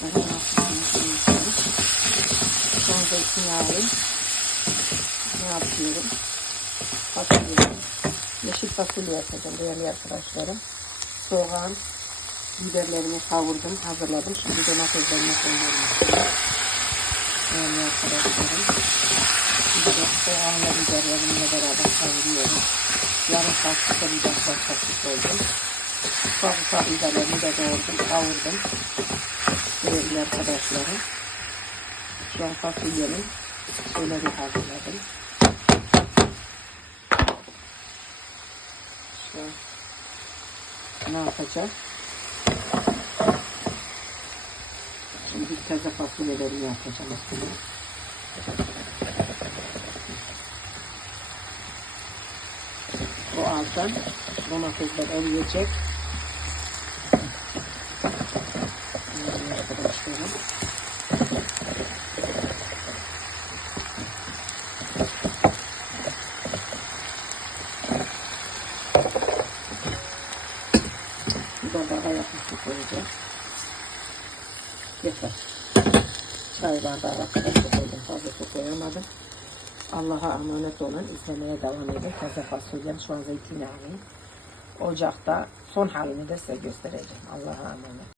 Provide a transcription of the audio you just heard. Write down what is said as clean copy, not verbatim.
arkadaşlarım. Nasılsınız? Şu an zeytinyağı ne yapıyorum? Fasulye. Yeşil fasulye yapacağım değerli arkadaşlarım. Soğan, biberlerimi kavurdum, hazırladım. Şimdi domateslerimi koyuyorum. Değerli arkadaşlarım. Şimdi de soğanla biberlerimle beraber kavuruyorum. Yarım kaşık biber salçası koydum. Ufak biberlerimi de doğradım, kavurdum. Değerli arkadaşlarım. Şu an fasulyenin şeyleri hazırladım. Ne yapacağım? Şimdi taze fasulyelerimi yapacağım aslında. O alttan domatesler eriyecek. Arkadaşlarım. Bir bardağa yaklaşık koyacağım. Yeter. Çay bardağı arkadaşlar koydum. Fazla su koyamadım. Allah'a emanet olun. İzlemeye devam edin. Taze fasulyem şu an zeytinyağlı. Ocakta son halini de size göstereceğim. Allah'a emanet.